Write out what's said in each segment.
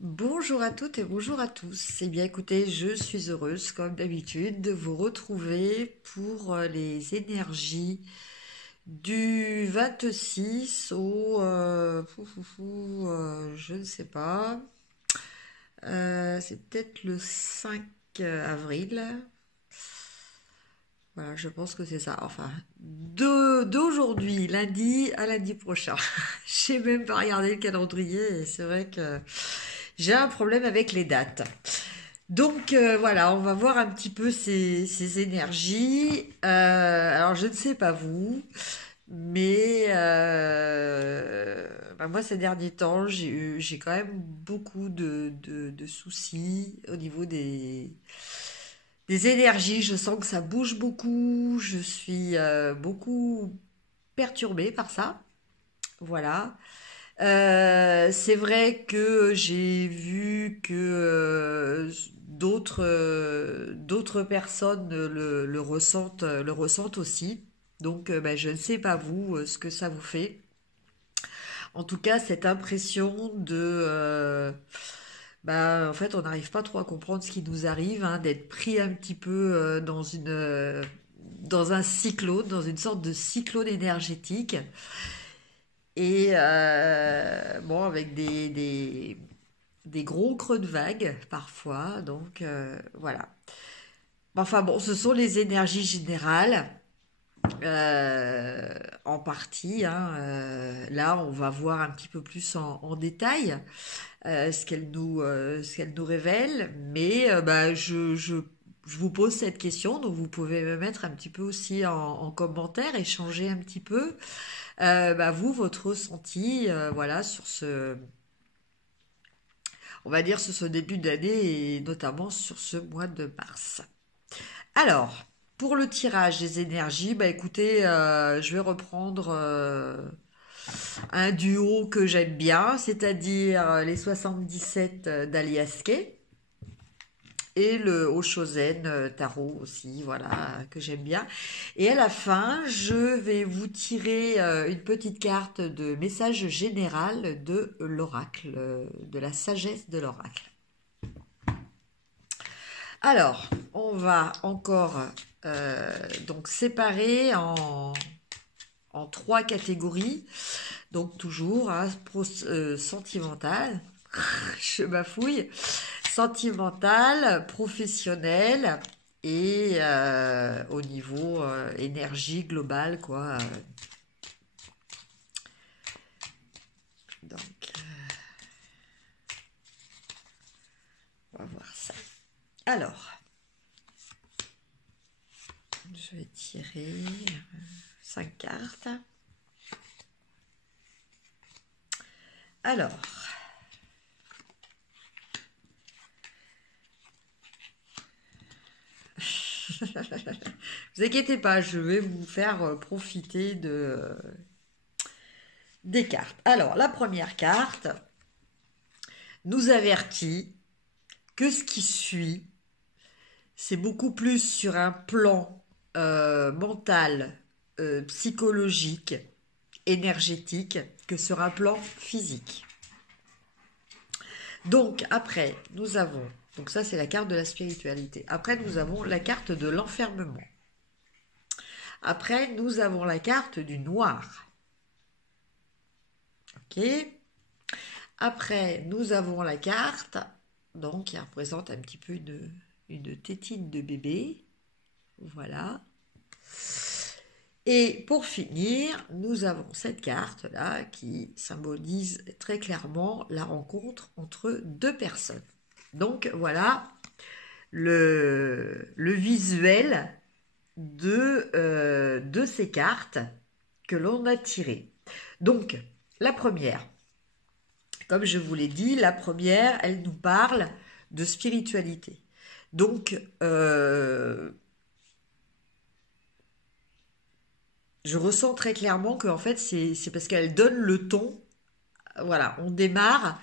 Bonjour à toutes et bonjour à tous. Eh bien, écoutez, je suis heureuse, comme d'habitude, de vous retrouver pour les énergies du 26 au, je ne sais pas, c'est peut-être le 5 avril. Voilà, je pense que c'est ça. Enfin, d'aujourd'hui, lundi, à lundi prochain. J'ai même pas regardé le calendrier et c'est vrai que j'ai un problème avec les dates. Donc voilà, on va voir un petit peu ces énergies. Alors je ne sais pas vous, mais moi ces derniers temps, j'ai quand même beaucoup de soucis au niveau des énergies. Je sens que ça bouge beaucoup. Je suis beaucoup perturbée par ça. Voilà. C'est vrai que j'ai vu que d'autres personnes le ressentent aussi. Donc, je ne sais pas vous ce que ça vous fait. En tout cas, cette impression en fait, on n'arrive pas trop à comprendre ce qui nous arrive, hein, d'être pris un petit peu dans un cyclone, dans une sorte de cyclone énergétique. Et bon, avec des gros creux de vague parfois. Donc voilà. Enfin bon, ce sont les énergies générales en partie, hein. Là, on va voir un petit peu plus en détail ce qu'elle nous révèle. Mais je vous pose cette question, donc vous pouvez me mettre un petit peu aussi en commentaire, échanger un petit peu. Vous, votre ressenti, voilà, sur on va dire sur ce début d'année et notamment sur ce mois de mars. Alors, pour le tirage des énergies, écoutez, je vais reprendre un duo que j'aime bien, c'est-à-dire les 77 d'Alias Kay et le Oshozen Tarot aussi, voilà, que j'aime bien. Et à la fin, je vais vous tirer une petite carte de message général de l'oracle, de la sagesse de l'oracle. Alors, on va encore donc séparer en trois catégories. Donc toujours hein, sentimental, je bafouille, sentimental, professionnel et au niveau énergie globale quoi. Donc on va voir ça. Alors, je vais tirer 5 cartes. Alors, vous inquiétez pas, je vais vous faire profiter des cartes. Alors, la première carte nous avertit que ce qui suit, c'est beaucoup plus sur un plan mental, psychologique, énergétique que sur un plan physique. Donc après, nous avons, donc ça c'est la carte de la spiritualité. Après, nous avons la carte de l'enfermement. Après, nous avons la carte du noir. Ok. Après, nous avons la carte, donc qui représente un petit peu une tétine de bébé. Voilà. Et pour finir, nous avons cette carte-là qui symbolise très clairement la rencontre entre deux personnes. Donc voilà le visuel de ces cartes que l'on a tirées. Donc la première, comme je vous l'ai dit, la première, elle nous parle de spiritualité. Donc, je ressens très clairement que en fait, c'est parce qu'elle donne le ton. Voilà, on démarre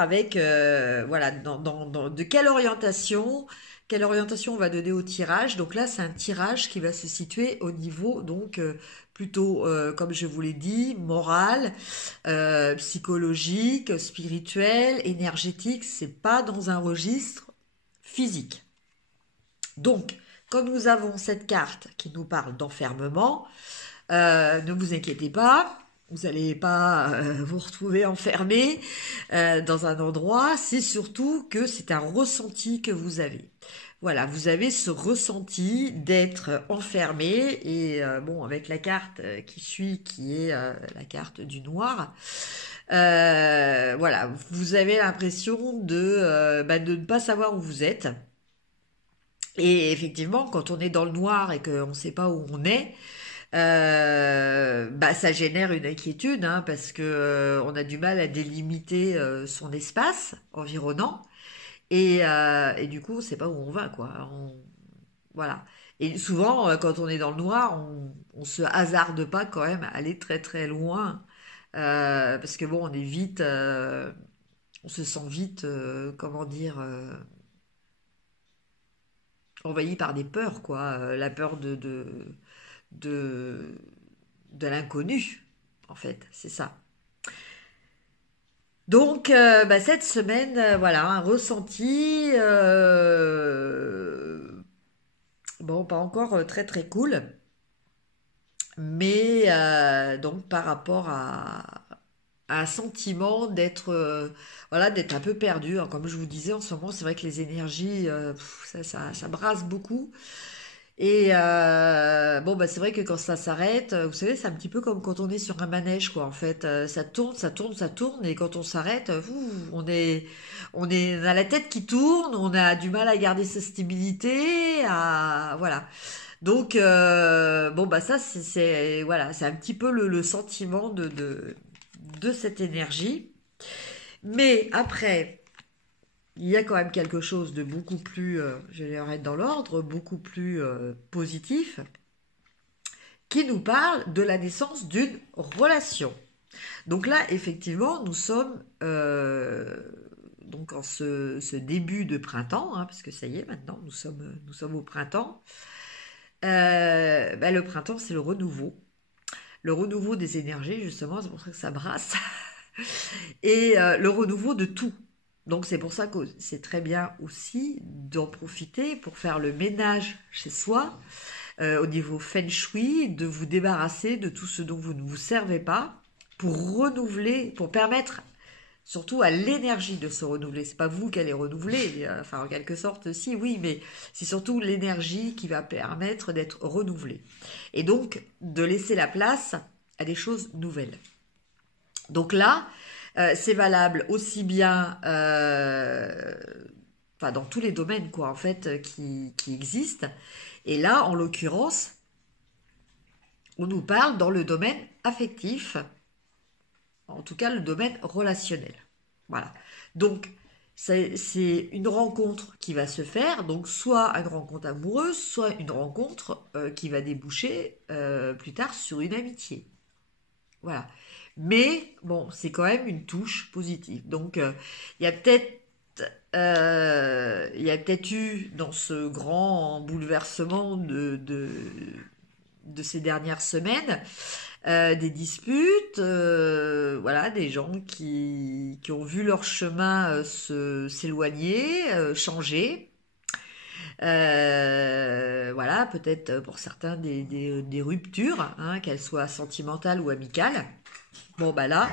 avec voilà de quelle orientation on va donner au tirage. Donc là, c'est un tirage qui va se situer au niveau donc plutôt, comme je vous l'ai dit, moral, psychologique, spirituel, énergétique. C'est pas dans un registre physique. Donc, quand nous avons cette carte qui nous parle d'enfermement, ne vous inquiétez pas, vous n'allez pas vous retrouver enfermé dans un endroit, c'est surtout que c'est un ressenti que vous avez. Voilà, vous avez ce ressenti d'être enfermé et bon, avec la carte qui suit, qui est la carte du noir, voilà, vous avez l'impression de ne pas savoir où vous êtes. Et effectivement, quand on est dans le noir et qu'on ne sait pas où on est, ça génère une inquiétude, hein, parce que on a du mal à délimiter son espace environnant et du coup on sait pas où on va, quoi. Voilà. Et souvent quand on est dans le noir, on se hasarde pas quand même à aller très très loin, parce que bon, on est vite, on se sent vite, comment dire, envahi par des peurs, quoi. La peur de, de l'inconnu, en fait, c'est ça. Donc, cette semaine, voilà, un ressenti, bon, pas encore très très cool, mais donc par rapport à un sentiment d'être, voilà, d'être un peu perdu. Alors, comme je vous disais, en ce moment, c'est vrai que les énergies, ça brasse beaucoup. Et bon, c'est vrai que quand ça s'arrête, vous savez, c'est un petit peu comme quand on est sur un manège, quoi. En fait, ça tourne, ça tourne, ça tourne, et quand on s'arrête, on a la tête qui tourne, on a du mal à garder sa stabilité, voilà. Donc, ça, voilà, c'est un petit peu le sentiment de cette énergie. Mais après, il y a quand même quelque chose de beaucoup plus, je vais remettre dans l'ordre, beaucoup plus positif, qui nous parle de la naissance d'une relation. Donc là, effectivement, nous sommes donc en ce début de printemps, hein, parce que ça y est, maintenant, nous sommes au printemps. Le printemps, c'est le renouveau. Le renouveau des énergies, justement, c'est pour ça que ça brasse. Et le renouveau de tout. Donc c'est pour ça que c'est très bien aussi d'en profiter pour faire le ménage chez soi, au niveau feng shui, de vous débarrasser de tout ce dont vous ne vous servez pas, pour renouveler, pour permettre surtout à l'énergie de se renouveler. C'est pas vous qui allez renouveler, enfin en quelque sorte si, oui, mais c'est surtout l'énergie qui va permettre d'être renouvelée. Et donc de laisser la place à des choses nouvelles. Donc là, c'est valable aussi bien, dans tous les domaines, quoi, en fait, qui existent. Et là, en l'occurrence, on nous parle dans le domaine affectif, en tout cas le domaine relationnel. Voilà. Donc, c'est une rencontre qui va se faire, donc soit une rencontre amoureuse, soit une rencontre qui va déboucher plus tard sur une amitié. Voilà. Mais bon, c'est quand même une touche positive. Donc, il y a peut-être il y a peut-être eu dans ce grand bouleversement de ces dernières semaines des disputes, voilà, des gens qui ont vu leur chemin s'éloigner, changer. Voilà, peut-être pour certains des ruptures, hein, qu'elles soient sentimentales ou amicales. Bon, là,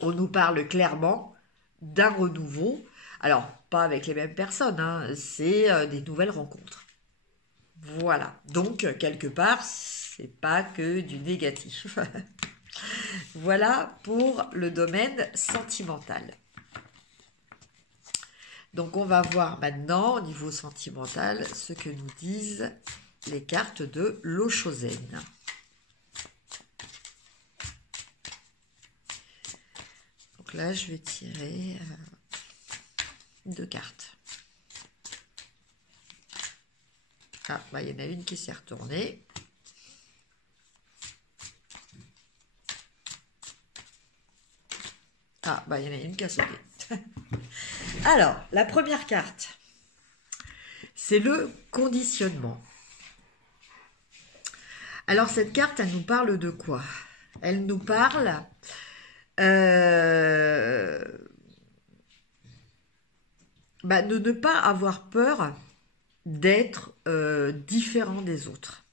on nous parle clairement d'un renouveau. Alors, pas avec les mêmes personnes, hein, c'est des nouvelles rencontres. Voilà. Donc, quelque part, c'est pas que du négatif. Voilà pour le domaine sentimental. Donc, on va voir maintenant, au niveau sentimental, ce que nous disent les cartes de l'Oshōzen. Donc là, je vais tirer 2 cartes. Ah, il y en a une qui s'est retournée. Ah, il y en a une qui a sauté. Alors, la première carte, c'est le conditionnement. Alors cette carte, elle nous parle de quoi? Elle nous parle euh, de ne pas avoir peur d'être différent des autres.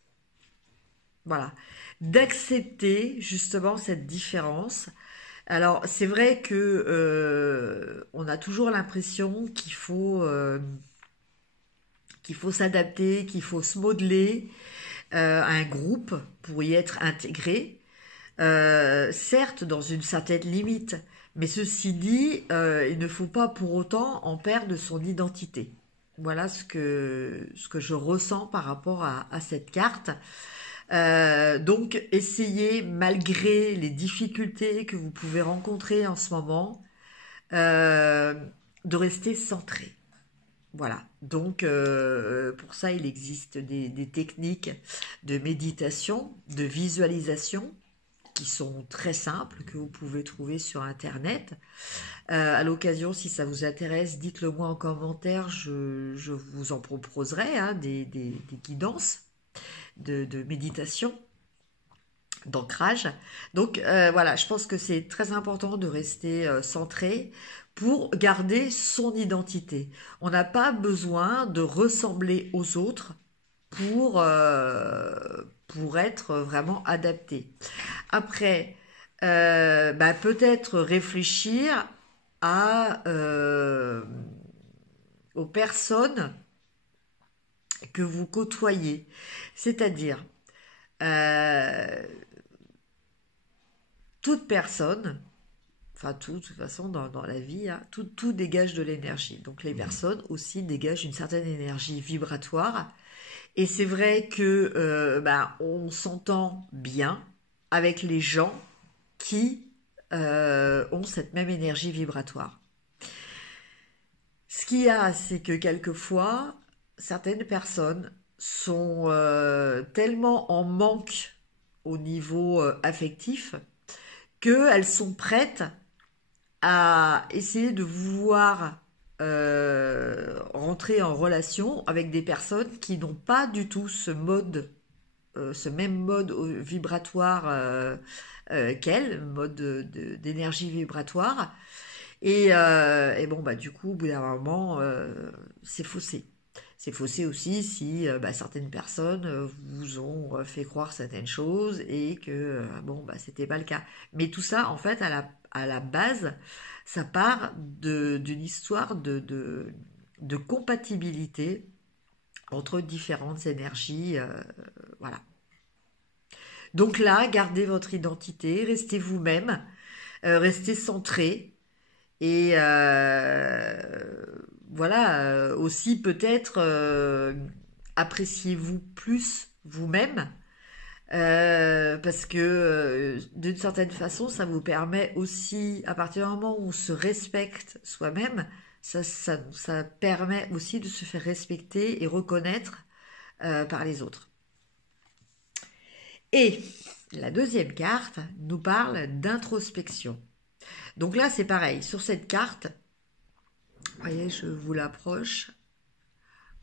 Voilà. D'accepter justement cette différence. Alors c'est vrai que on a toujours l'impression qu'il faut s'adapter, qu'il faut se modeler à un groupe pour y être intégré. Certes dans une certaine limite, mais ceci dit, il ne faut pas pour autant en perdre son identité. Voilà ce que je ressens par rapport à cette carte. Donc, essayez, malgré les difficultés que vous pouvez rencontrer en ce moment, euh, de rester centré. Voilà. Donc, pour ça, il existe des techniques de méditation, de visualisation, qui sont très simples, que vous pouvez trouver sur Internet. À l'occasion, si ça vous intéresse, dites-le moi en commentaire, je vous en proposerai hein, des guidances de méditation, d'ancrage. Donc voilà, je pense que c'est très important de rester centré pour garder son identité. On n'a pas besoin de ressembler aux autres pour être vraiment adapté. Après, peut-être réfléchir aux personnes que vous côtoyez. C'est-à-dire, euh, toute personne, enfin tout, de toute façon dans la vie, hein, tout dégage de l'énergie. Donc les personnes aussi dégagent une certaine énergie vibratoire. Et c'est vrai que on s'entend bien avec les gens qui ont cette même énergie vibratoire. Ce qu'il y a, c'est que quelquefois, certaines personnes sont tellement en manque au niveau affectif qu'elles sont prêtes à essayer de vouloir rentrer en relation avec des personnes qui n'ont pas du tout ce même mode vibratoire qu'elles, mode d'énergie vibratoire. Et bon, bah, du coup, au bout d'un moment, c'est faussé. C'est faussé aussi si certaines personnes vous ont fait croire certaines choses et que, bon, bah, c'était pas le cas. Mais tout ça, en fait, à la base, ça part d'une histoire de compatibilité entre différentes énergies. Voilà. Donc là, gardez votre identité, restez vous-même, restez centré. Et voilà, aussi peut-être appréciez-vous plus vous-même parce que d'une certaine façon, ça vous permet aussi, à partir du moment où on se respecte soi-même, ça permet aussi de se faire respecter et reconnaître par les autres. Et la deuxième carte nous parle d'introspection. Donc là, c'est pareil. Sur cette carte, vous voyez, je vous l'approche.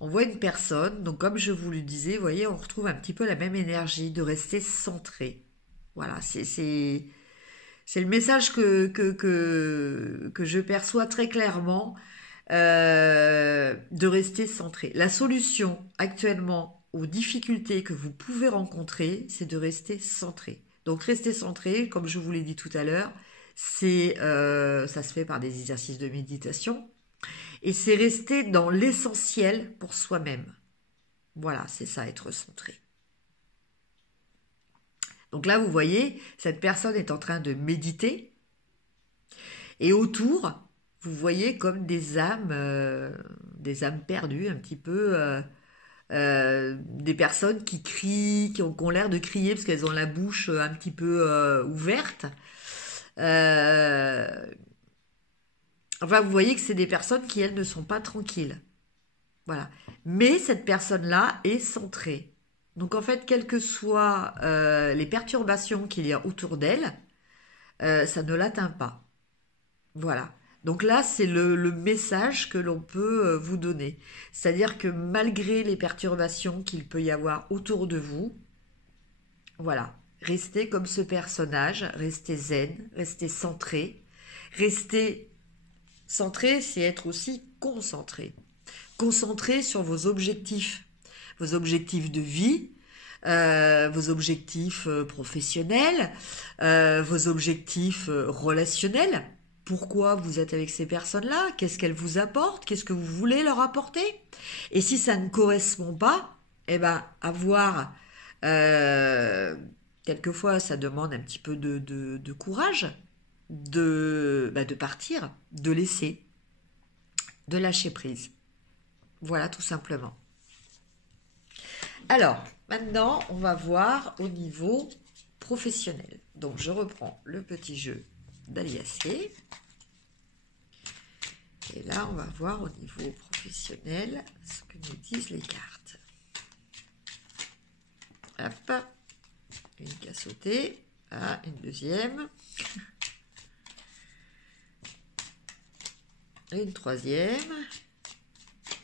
On voit une personne, donc comme je vous le disais, vous voyez, on retrouve un petit peu la même énergie de rester centré. Voilà, c'est le message que je perçois très clairement, de rester centré. La solution actuellement aux difficultés que vous pouvez rencontrer, c'est de rester centré. Donc rester centré, comme je vous l'ai dit tout à l'heure, ça se fait par des exercices de méditation et c'est rester dans l'essentiel pour soi-même. Voilà, c'est ça, être centré. Donc là, vous voyez, cette personne est en train de méditer et autour, vous voyez comme des âmes perdues, un petit peu, des personnes qui crient, qui ont l'air de crier parce qu'elles ont la bouche un petit peu ouverte. Euh, Enfin, vous voyez que c'est des personnes qui, elles, ne sont pas tranquilles. Voilà. Mais cette personne-là est centrée. Donc, en fait, quelles que soient les perturbations qu'il y a autour d'elle, ça ne l'atteint pas. Voilà. Donc là, c'est le message que l'on peut vous donner. C'est-à-dire que malgré les perturbations qu'il peut y avoir autour de vous, Voilà. Restez comme ce personnage, restez zen, restez centré. Rester centré, c'est être aussi concentré. Concentré sur vos objectifs de vie, vos objectifs professionnels, vos objectifs relationnels. Pourquoi vous êtes avec ces personnes-là? Qu'est-ce qu'elles vous apportent? Qu'est-ce que vous voulez leur apporter? Et si ça ne correspond pas, eh ben, avoir... euh, quelquefois, ça demande un petit peu de courage de partir, de laisser, de lâcher prise. Voilà, tout simplement. Alors, maintenant, on va voir au niveau professionnel. Donc, je reprends le petit jeu d'Aliacier. Et là, on va voir au niveau professionnel ce que nous disent les cartes. Hop, une qui a sauté. Ah, une deuxième. Et une troisième.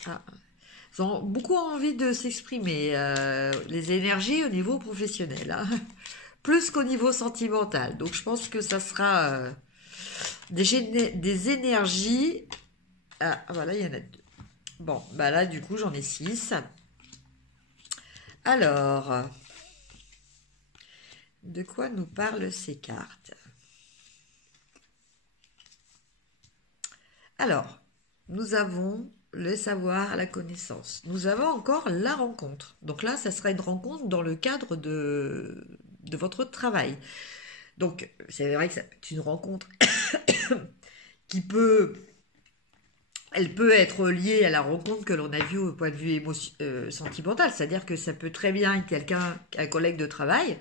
Ah, ils ont beaucoup envie de s'exprimer, les énergies au niveau professionnel, hein, plus qu'au niveau sentimental. Donc je pense que ça sera des énergies. Ah, voilà, il y en a deux. Bon, bah là, du coup, j'en ai 6. Alors, de quoi nous parlent ces cartes? Alors, nous avons le savoir, la connaissance. Nous avons encore la rencontre. Donc là, ça sera une rencontre dans le cadre de votre travail. Donc, c'est vrai que c'est une rencontre qui peut... Elle peut être liée à la rencontre que l'on a vue au point de vue sentimental. C'est-à-dire que ça peut très bien être quelqu'un, un collègue de travail,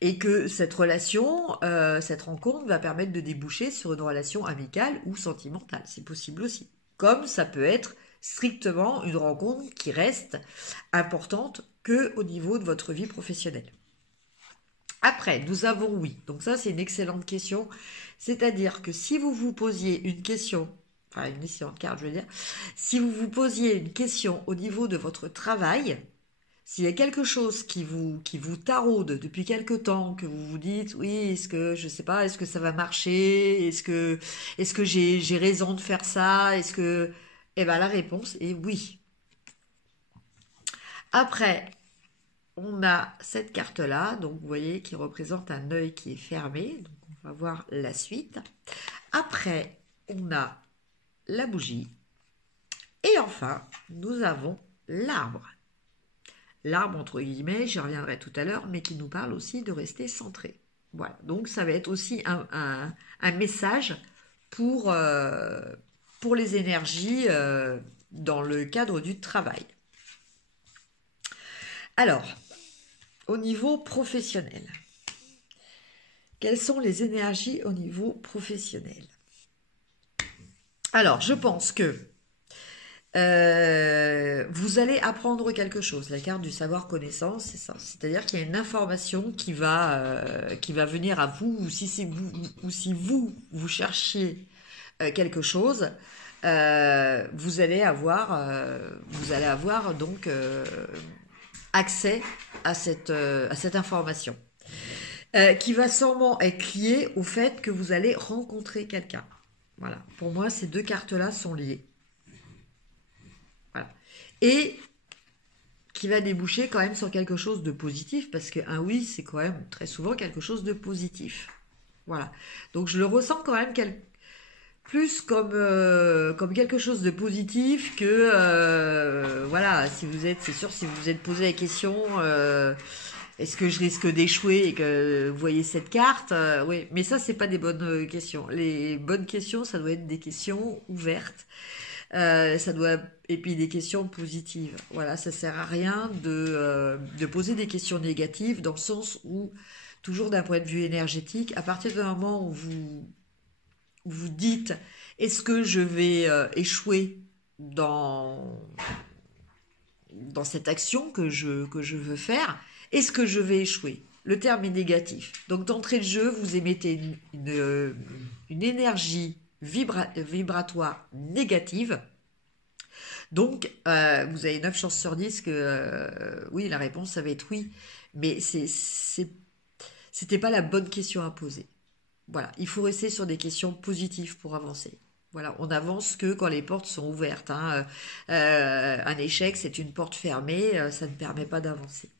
et que cette relation, cette rencontre va permettre de déboucher sur une relation amicale ou sentimentale. C'est possible aussi. Comme ça peut être strictement une rencontre qui reste importante que au niveau de votre vie professionnelle. Après, nous avons oui. Donc ça, c'est une excellente question. C'est-à-dire que si vous vous posiez une question, enfin une excellente carte, je veux dire, si vous vous posiez une question au niveau de votre travail, s'il y a quelque chose qui vous taraude depuis quelque temps, que vous vous dites, oui, est-ce que, je sais pas, est-ce que ça va marcher? Est-ce que j'ai raison de faire ça? Eh ben, la réponse est oui. Après, on a cette carte-là, donc vous voyez, qui représente un œil qui est fermé. Donc, on va voir la suite. Après, on a la bougie. Et enfin, nous avons l'arbre. L'arbre, entre guillemets, j'y reviendrai tout à l'heure, mais qui nous parle aussi de rester centré. Voilà, donc ça va être aussi un message pour les énergies dans le cadre du travail. Alors, au niveau professionnel, quelles sont les énergies au niveau professionnel? Alors, je pense que vous allez apprendre quelque chose. La carte du savoir-connaissance, c'est ça. C'est-à-dire qu'il y a une information qui va venir à vous, ou si c'est vous, ou si vous cherchiez quelque chose, vous allez avoir donc accès à cette information, qui va sûrement être liée au fait que vous allez rencontrer quelqu'un. Voilà. Pour moi, ces deux cartes-là sont liées. Voilà. Et qui va déboucher quand même sur quelque chose de positif, parce qu'un oui, c'est quand même très souvent quelque chose de positif. Voilà. Donc je le ressens quand même plus comme quelque chose de positif que voilà, c'est sûr, si vous vous êtes posé la question, est-ce que je risque d'échouer et que vous voyez cette carte, oui, mais ça c'est pas des bonnes questions. Les bonnes questions, ça doit être des questions ouvertes. Et puis des questions positives. Voilà, ça sert à rien de poser des questions négatives, dans le sens où, toujours d'un point de vue énergétique, à partir du moment où vous dites, est-ce que je vais échouer dans cette action que je veux faire? Est-ce que je vais échouer? Le terme est négatif. Donc d'entrée de jeu, vous émettez une énergie vibratoire négative Donc, vous avez 9 chances sur 10 que oui, la réponse, ça va être oui. Mais c'était pas la bonne question à poser. Voilà, il faut rester sur des questions positives pour avancer. Voilà, on avance que quand les portes sont ouvertes, hein. Un échec, c'est une porte fermée, ça ne permet pas d'avancer.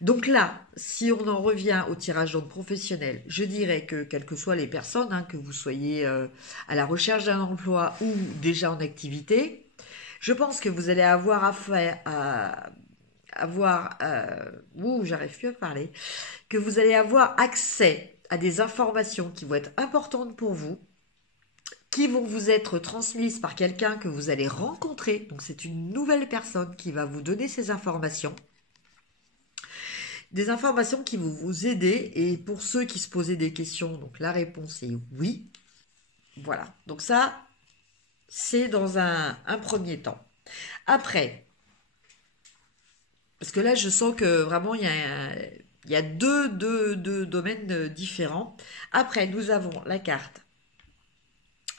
Donc là, si on en revient au tirage donc professionnel, je dirais que quelles que soient les personnes, hein, que vous soyez à la recherche d'un emploi ou déjà en activité, je pense que vous allez avoir affaire à avoir, j'arrive plus à parler, que vous allez avoir accès à des informations qui vont être importantes pour vous, qui vont vous être transmises par quelqu'un que vous allez rencontrer. Donc c'est une nouvelle personne qui va vous donner ces informations. Des informations qui vont vous aider. Et pour ceux qui se posaient des questions, donc la réponse est oui. Voilà. Donc ça, c'est dans un premier temps. Après, parce que là, je sens que vraiment, il y a deux domaines différents. Après, nous avons la carte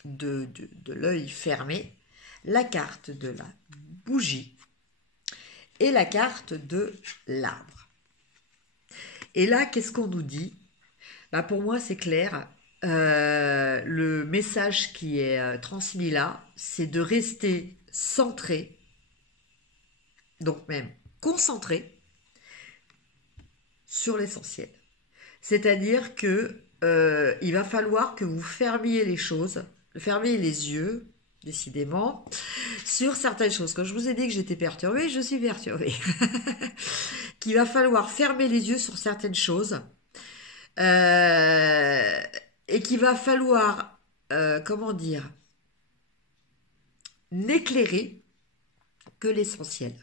de l'œil fermé, la carte de la bougie et la carte de l'arbre. Et là, qu'est-ce qu'on nous dit? Bah, pour moi, c'est clair. Le message qui est transmis là, c'est de rester centré, donc même concentré sur l'essentiel. C'est-à-dire que il va falloir que vous fermiez les choses, fermiez les yeux, décidément, sur certaines choses. Quand je vous ai dit que j'étais perturbée, je suis perturbée. Qu'il va falloir fermer les yeux sur certaines choses et qu'il va falloir, comment dire, n'éclairer que l'essentiel.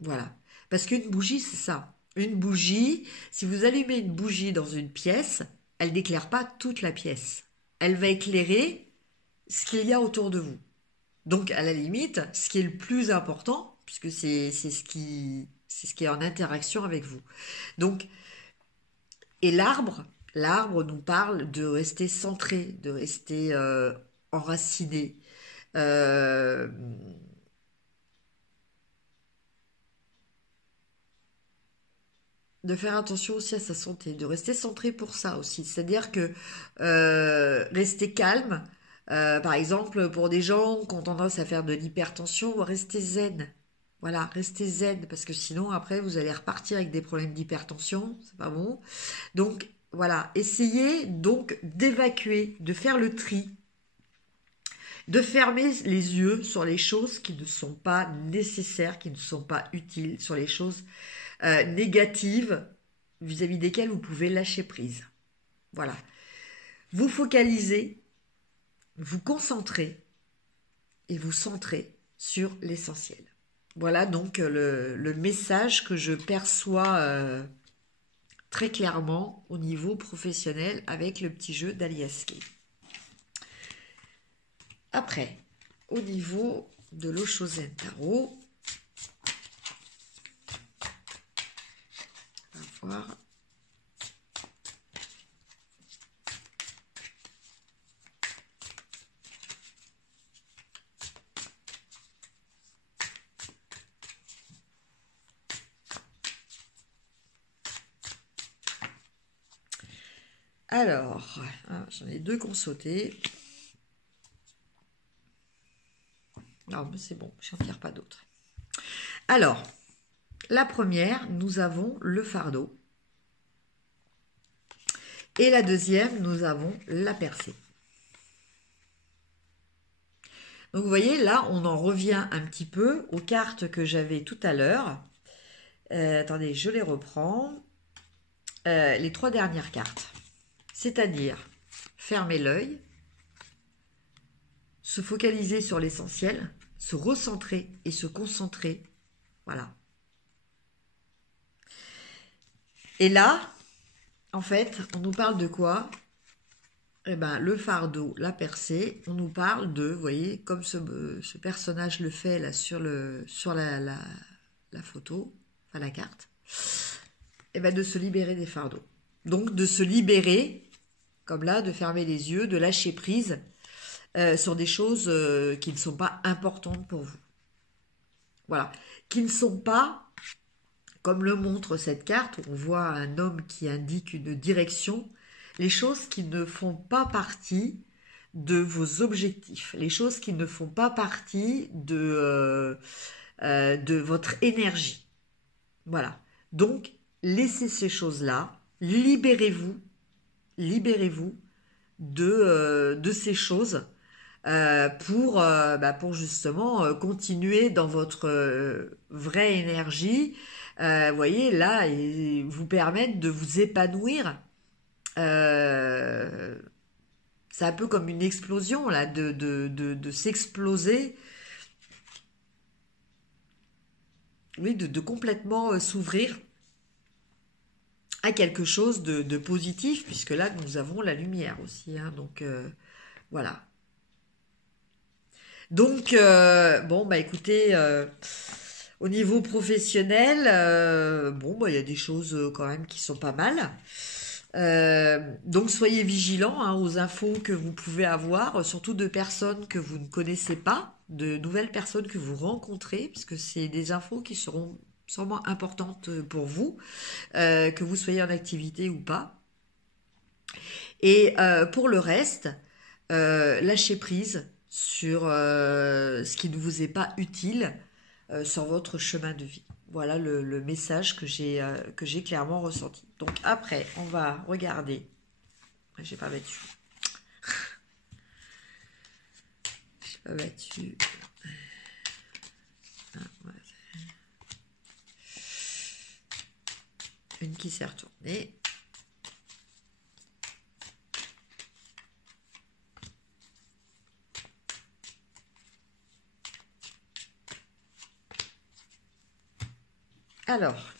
Voilà. Parce qu'une bougie, c'est ça. Une bougie, si vous allumez une bougie dans une pièce, elle n'éclaire pas toute la pièce. Elle va éclairer ce qu'il y a autour de vous. Donc, à la limite, ce qui est le plus important, puisque c'est ce qui est en interaction avec vous. Donc, et l'arbre nous parle de rester centré, de rester enraciné. Euh, de faire attention aussi à sa santé, de rester centré pour ça aussi. C'est-à-dire que rester calme, par exemple, pour des gens qui ont tendance à faire de l'hypertension, rester zen. Voilà, restez zen, parce que sinon, après, vous allez repartir avec des problèmes d'hypertension, c'est pas bon. Donc, voilà, essayez donc d'évacuer, de faire le tri, de fermer les yeux sur les choses qui ne sont pas nécessaires, qui ne sont pas utiles, sur les choses négatives vis-à-vis desquelles vous pouvez lâcher prise. Voilà. Vous focalisez, vous concentrez et vous centrez sur l'essentiel. Voilà donc le message que je perçois très clairement au niveau professionnel avec le petit jeu d'Aliaské. Après, au niveau de l'Oshozen Tarot, on va voir. Alors, j'en ai deux qui ont sauté. Non, mais c'est bon, je n'en tire pas d'autres. Alors, la première, nous avons le fardeau. Et la deuxième, nous avons la percée. Donc vous voyez, là, on en revient un petit peu aux cartes que j'avais tout à l'heure. Attendez, je les reprends. Les trois dernières cartes. C'est-à-dire, fermer l'œil, se focaliser sur l'essentiel, se recentrer et se concentrer. Voilà. Et là, en fait, on nous parle de quoi? Eh ben, le fardeau, la percée, on nous parle de, vous voyez, comme ce personnage le fait là sur la photo, enfin la carte, eh ben, de se libérer des fardeaux. Donc de se libérer, comme là, de fermer les yeux, de lâcher prise sur des choses qui ne sont pas importantes pour vous. Voilà, qui ne sont pas, comme le montre cette carte, où on voit un homme qui indique une direction, les choses qui ne font pas partie de vos objectifs, les choses qui ne font pas partie de votre énergie. Voilà. Donc, laissez ces choses-là, libérez-vous de ces choses pour justement continuer dans votre vraie énergie. Vous voyez, là, et vous permettre de vous épanouir. Euh, c'est un peu comme une explosion, là, de s'exploser. Oui, de complètement s'ouvrir à quelque chose de positif, puisque là, nous avons la lumière aussi. Hein, donc, voilà. Donc, bon, bah écoutez, au niveau professionnel, bon, bah il y a des choses quand même qui sont pas mal. Donc, soyez vigilants hein, aux infos que vous pouvez avoir, surtout de personnes que vous ne connaissez pas, de nouvelles personnes que vous rencontrez, puisque c'est des infos qui seront sûrement importantes pour vous, que vous soyez en activité ou pas. Et pour le reste, lâchez prise sur ce qui ne vous est pas utile sur votre chemin de vie. Voilà le message que j'ai clairement ressenti. Donc après, on va regarder. J'ai pas battu. J'ai pas battu. Ah, ouais. Une qui s'est retournée. Alors,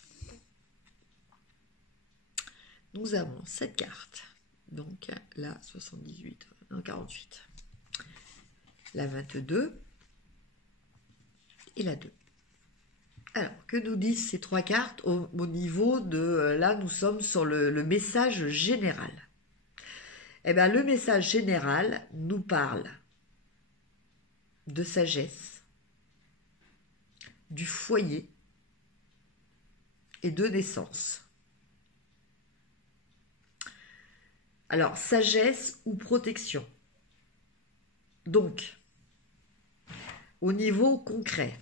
nous avons cette carte. Donc, la 78, non, 48. La 22 et la 2. Alors, que nous disent ces trois cartes au niveau de... là, nous sommes sur le message général. Eh bien, le message général nous parle de sagesse, du foyer et de naissance. Alors, sagesse ou protection. Donc, au niveau concret.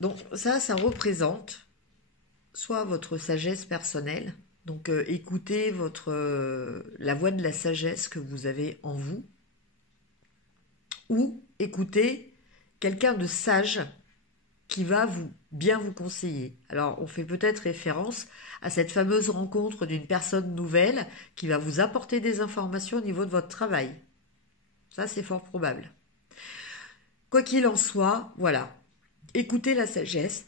Donc, ça représente soit votre sagesse personnelle, donc écoutez la voix de la sagesse que vous avez en vous, ou écoutez quelqu'un de sage qui va bien vous conseiller. Alors, on fait peut-être référence à cette fameuse rencontre d'une personne nouvelle qui va vous apporter des informations au niveau de votre travail. Ça, c'est fort probable. Quoi qu'il en soit, voilà. Écoutez la sagesse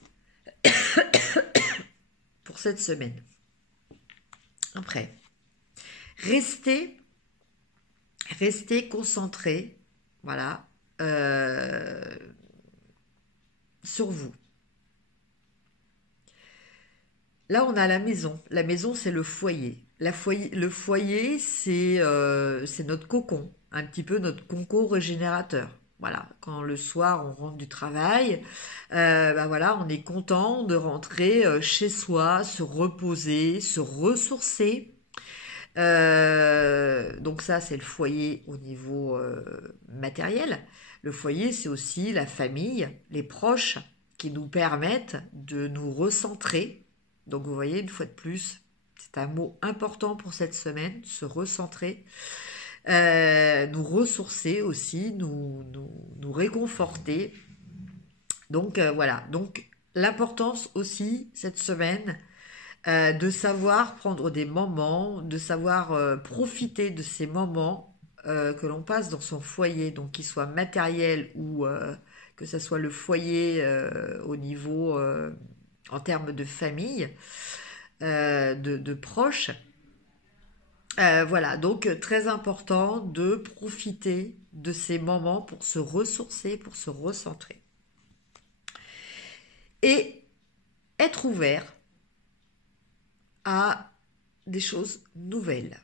pour cette semaine. Après, restez concentré, voilà, sur vous. Là, on a la maison. La maison, c'est le foyer. Le foyer, c'est notre cocon, un petit peu notre concours régénérateur. Voilà, quand le soir on rentre du travail, voilà, on est content de rentrer chez soi, se reposer, se ressourcer. Donc ça, c'est le foyer au niveau matériel. Le foyer, c'est aussi la famille, les proches qui nous permettent de nous recentrer. Donc vous voyez, une fois de plus, c'est un mot important pour cette semaine, se recentrer, nous ressourcer aussi, nous réconforter. Donc voilà, donc l'importance aussi cette semaine de savoir prendre des moments, de savoir profiter de ces moments que l'on passe dans son foyer, donc qu'il soit matériel ou que ce soit le foyer au niveau en termes de famille, de proches. Voilà, donc très important de profiter de ces moments pour se ressourcer, pour se recentrer. Et être ouvert à des choses nouvelles.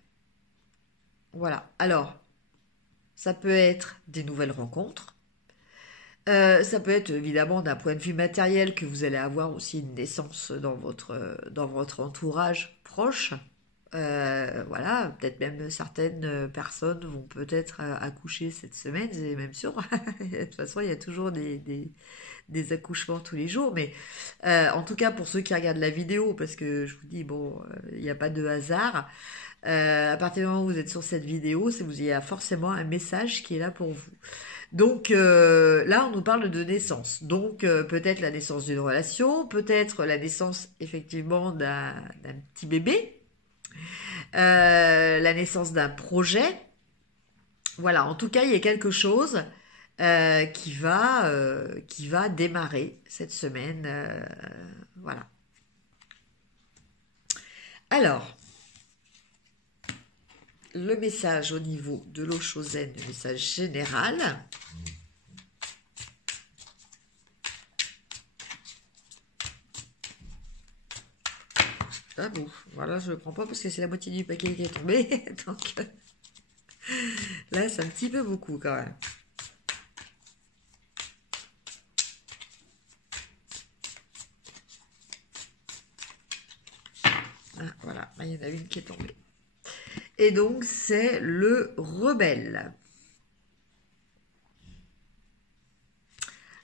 Voilà. Alors, ça peut être des nouvelles rencontres. Ça peut être évidemment d'un point de vue matériel que vous allez avoir aussi une naissance dans votre entourage proche. Voilà, peut-être même certaines personnes vont peut-être accoucher cette semaine, c'est même sûr. De toute façon, il y a toujours des accouchements tous les jours, mais en tout cas pour ceux qui regardent la vidéo, parce que je vous dis, bon, il n'y a pas de hasard, à partir du moment où vous êtes sur cette vidéo, il y a forcément un message qui est là pour vous. Donc là, on nous parle de naissance. Donc peut-être la naissance d'une relation, peut-être la naissance effectivement d'un petit bébé, la naissance d'un projet. Voilà, en tout cas, il y a quelque chose qui va démarrer cette semaine. Voilà. Alors, le message au niveau de l'eau chauzaine, le message général. Ah bon, voilà, je ne le prends pas parce que c'est la moitié du paquet qui est tombé. Donc là, c'est un petit peu beaucoup quand même. Ah, voilà, il y en a une qui est tombée. Et donc, c'est le rebelle.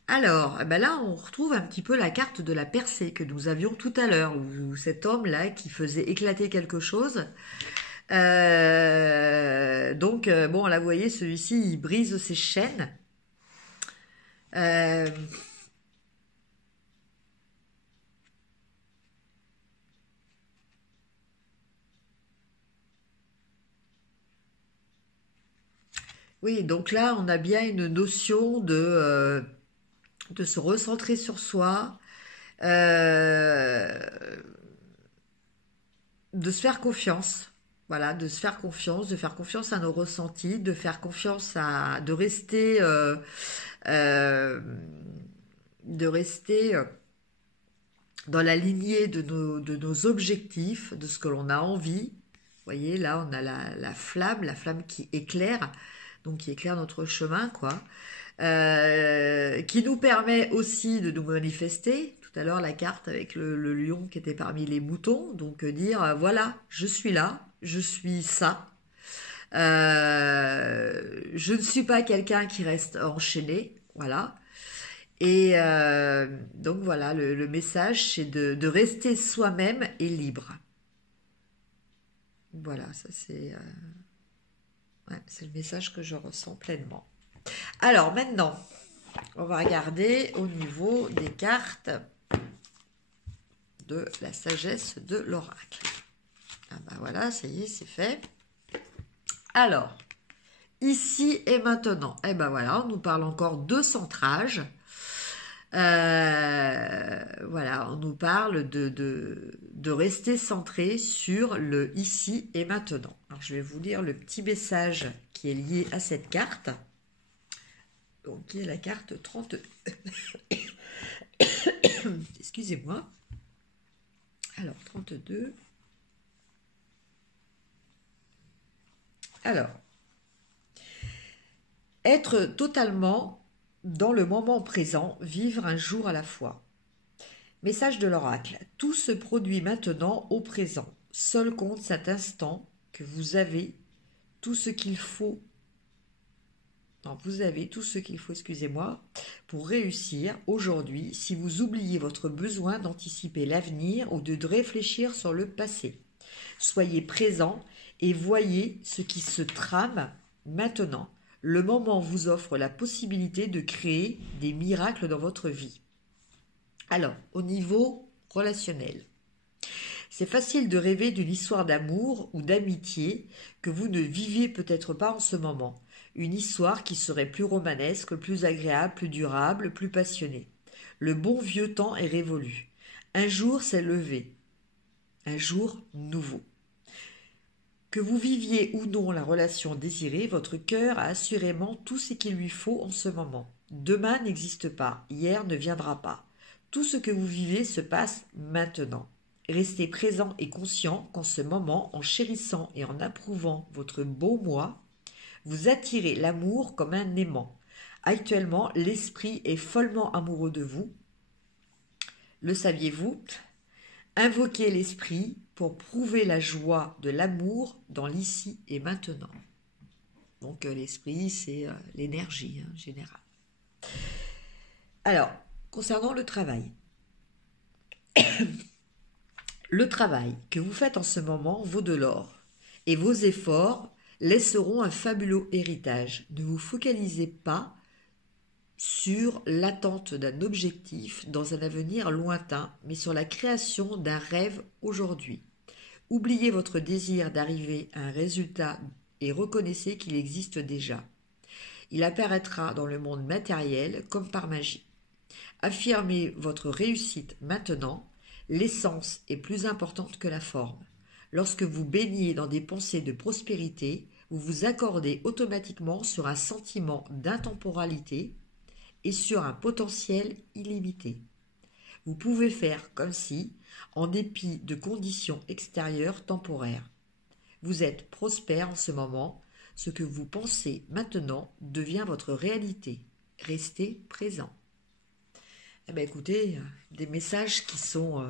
Alors, eh ben là, on retrouve un petit peu la carte de la percée que nous avions tout à l'heure, où cet homme-là qui faisait éclater quelque chose. Bon, là, vous voyez, celui-ci, il brise ses chaînes. Euh, oui, donc là, on a bien une notion de se recentrer sur soi, euh, de se faire confiance. Voilà, de faire confiance à nos ressentis, euh, de rester dans la lignée de nos objectifs, de ce que l'on a envie. Vous voyez, là, on a la flamme qui éclaire, donc qui éclaire notre chemin, quoi. Qui nous permet aussi de nous manifester. Tout à l'heure, la carte avec le lion qui était parmi les moutons, donc dire, voilà, je suis là, je suis ça. Je ne suis pas quelqu'un qui reste enchaîné, voilà. Et donc voilà, le message, c'est de rester soi-même et libre. Voilà, ça c'est le message que je ressens pleinement. Alors maintenant, on va regarder au niveau des cartes de la sagesse de l'oracle. Ah bah voilà, ça y est, c'est fait. Alors, ici et maintenant, eh ben voilà, on nous parle encore de centrage. Voilà, on nous parle de rester centré sur le ici et maintenant. Alors, je vais vous lire le petit message qui est lié à cette carte. Donc, qui est la carte 32. Excusez-moi. Alors, 32. Alors, être totalement dans le moment présent, vivre un jour à la fois. Message de l'oracle. Tout se produit maintenant au présent. Seul compte cet instant que vous avez tout ce qu'il faut. Non, vous avez tout ce qu'il faut, excusez-moi, pour réussir aujourd'hui si vous oubliez votre besoin d'anticiper l'avenir ou de réfléchir sur le passé. Soyez présent et voyez ce qui se trame maintenant. Le moment vous offre la possibilité de créer des miracles dans votre vie. Alors, au niveau relationnel, c'est facile de rêver d'une histoire d'amour ou d'amitié que vous ne viviez peut-être pas en ce moment. Une histoire qui serait plus romanesque, plus agréable, plus durable, plus passionnée. Le bon vieux temps est révolu. Un jour s'est levé. Un jour nouveau. Que vous viviez ou non la relation désirée, votre cœur a assurément tout ce qu'il lui faut en ce moment. Demain n'existe pas, hier ne viendra pas. Tout ce que vous vivez se passe maintenant. Restez présent et conscient qu'en ce moment, en chérissant et en approuvant votre beau moi, vous attirez l'amour comme un aimant. Actuellement, l'esprit est follement amoureux de vous. Le saviez-vous? Invoquez l'esprit pour prouver la joie de l'amour dans l'ici et maintenant. Donc l'esprit, c'est l'énergie générale. Alors, concernant le travail. Le travail que vous faites en ce moment vaut de l'or, et vos efforts laisseront un fabuleux héritage. Ne vous focalisez pas sur l'attente d'un objectif dans un avenir lointain, mais sur la création d'un rêve aujourd'hui. Oubliez votre désir d'arriver à un résultat et reconnaissez qu'il existe déjà. Il apparaîtra dans le monde matériel comme par magie. Affirmez votre réussite maintenant. L'essence est plus importante que la forme. Lorsque vous baignez dans des pensées de prospérité, vous vous accordez automatiquement sur un sentiment d'intemporalité et sur un potentiel illimité. Vous pouvez faire comme si, en dépit de conditions extérieures temporaires. Vous êtes prospère en ce moment. Ce que vous pensez maintenant devient votre réalité. Restez présent. Eh bien, écoutez, des messages qui sont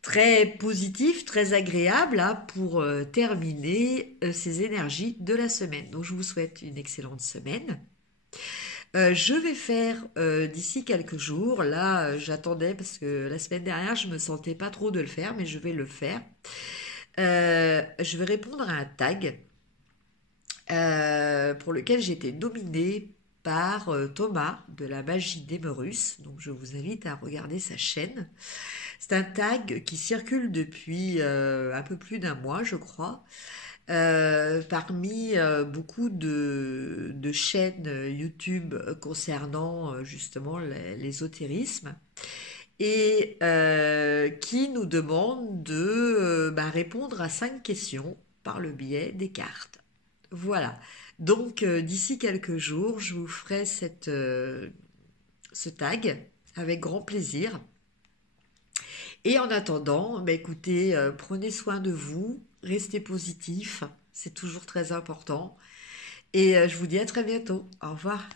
très positifs, très agréables pour terminer ces énergies de la semaine. Donc, je vous souhaite une excellente semaine. Je vais faire d'ici quelques jours, là j'attendais parce que la semaine dernière je me sentais pas trop de le faire, mais je vais le faire. Je vais répondre à un tag pour lequel j'ai été nominée par Thomas de la magie d'Emerus. Donc je vous invite à regarder sa chaîne. C'est un tag qui circule depuis un peu plus d'un mois, je crois, parmi beaucoup de chaînes YouTube concernant justement l'ésotérisme et qui nous demande de répondre à 5 questions par le biais des cartes. Voilà. Donc, d'ici quelques jours, je vous ferai ce tag avec grand plaisir. Et en attendant, écoutez, prenez soin de vous, restez positif, c'est toujours très important. Et je vous dis à très bientôt. Au revoir.